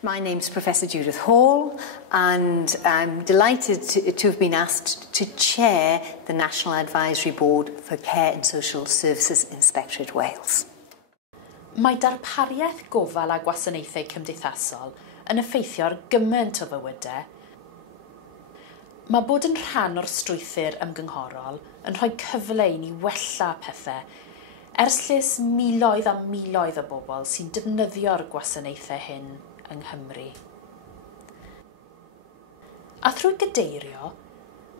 My name's Professor Judith Hall, and I'm delighted to have been asked to chair the National Advisory Board for Care and Social Services Inspectorate Wales. Mae darpariaeth gofal a gwasanaethau cymdeithasol yn effeithio ar gymaint o fywydau. Mae bod yn rhan o'r strwythur ymgynghorol yn rhoi cyfle i ni wella pethau, ers lles miloedd a miloedd o bobl sy'n defnyddio'r gwasanaethau hyn yng Nghymru. A thrwy gadeirio,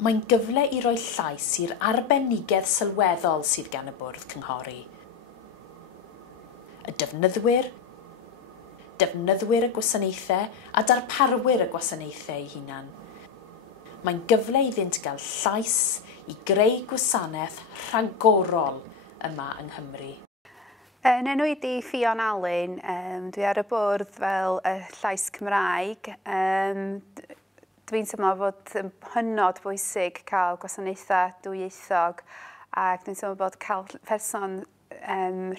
mae'n gyfle i roi llais i'r arbenigedd sylweddol sydd gan y Bwrdd Cynghori. Y defnyddwyr y gwasanaethau a darparwyr y gwasanaethau eu hunan. Mae'n gyfle iddynt gael llais i greu gwasanaeth rhagorol yma yng Nghymru. Yn enw i di Ffion Alun, dwi ar y bwrdd fel y llais Cymraeg. Dwi'n teimlo fod yn hynod bwysig cael gwasanaethau dwyieithog ac dwi'n teimlo bod cael person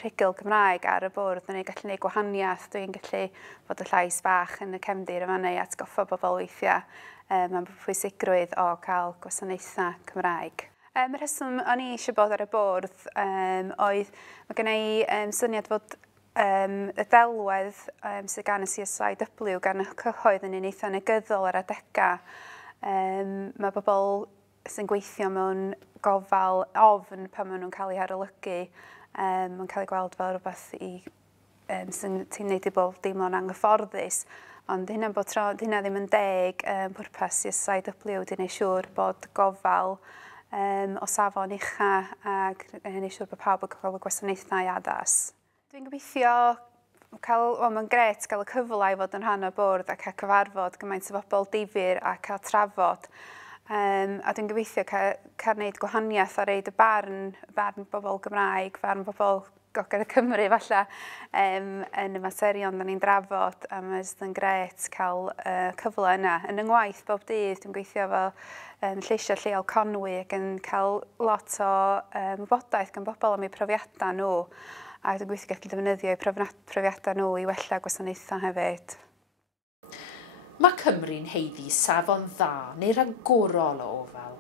rhugl Cymraeg ar y bwrdd yn ei gallu gwneud gwahaniaeth. Dwi'n gallu bod y llais bach yn y cefndir yma neu atgoffa bobl weithiau. Mae'n pwysigrwydd o cael gwasanaethau Cymraeg. Y rheswm o'n i eisiau bod ar y bwrdd oedd mae gen i syniad fod y delwedd sydd gan y CSIW gan y cyhoedd yn un eitha negyddol ar adegau. Mae bobl sy'n gweithio mewn gofal ofn pan maen nhw'n cael eu harolygu. Mae'n cael ei gweld fel rhywbeth sy'n gwneud i bobl deimlo'n anghyfforddus. Ond hynna ddim yn deg pwrpas CSIW wedi gwneud siŵr bod gofal o safon ucha ac gwneud siŵr bod pawb yn cael y gwasanaethau addas. Dwi'n gobeithio mae'n gret cael y cyfle i fod yn rhan o bwrdd a cael cyfarfod gymaint o bobl difyr a cael trafod. A dwi'n gobeithio cael gwneud gwahaniaeth a reid y barn bobl Gymraeg, barn bobl Gogledd Cymru falle yn y materion da ni'n drafod a mae'n gret cael cyfle yna. Yn yng ngwaith bob dydd dwi'n gweithio fel lleisiau lleol Conwy ac yn cael lot o wybodaeth gan bobl am eu profiadau nhw a dwi'n gweithio gallu defnyddio eu profiadau nhw i wella gwasanaethau hefyd. Mae Cymru'n heiddi safon dda neu ragorol o ofal.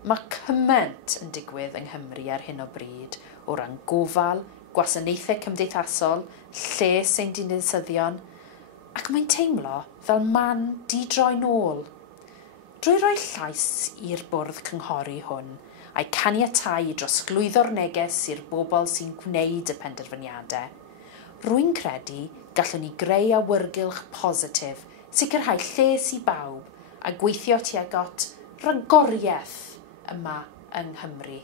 Mae cymaint yn digwydd yng Nghymru ar hyn o bryd o ran gofal, gwasanaethau cymdeithasol, lles ein dinasyddion, ac mae'n teimlo fel man di-droi nôl. Drwy roi llais i'r Bwrdd Cynghori hwn, a'i caniatáu dros glwyddo'r neges i'r bobl sy'n gwneud y penderfyniadau, rwy'n credu gallwn ni greu awyrgylch positif, sicrhau lles i bawb a gweithio tuag at ragoriaeth yma yng Nghymru.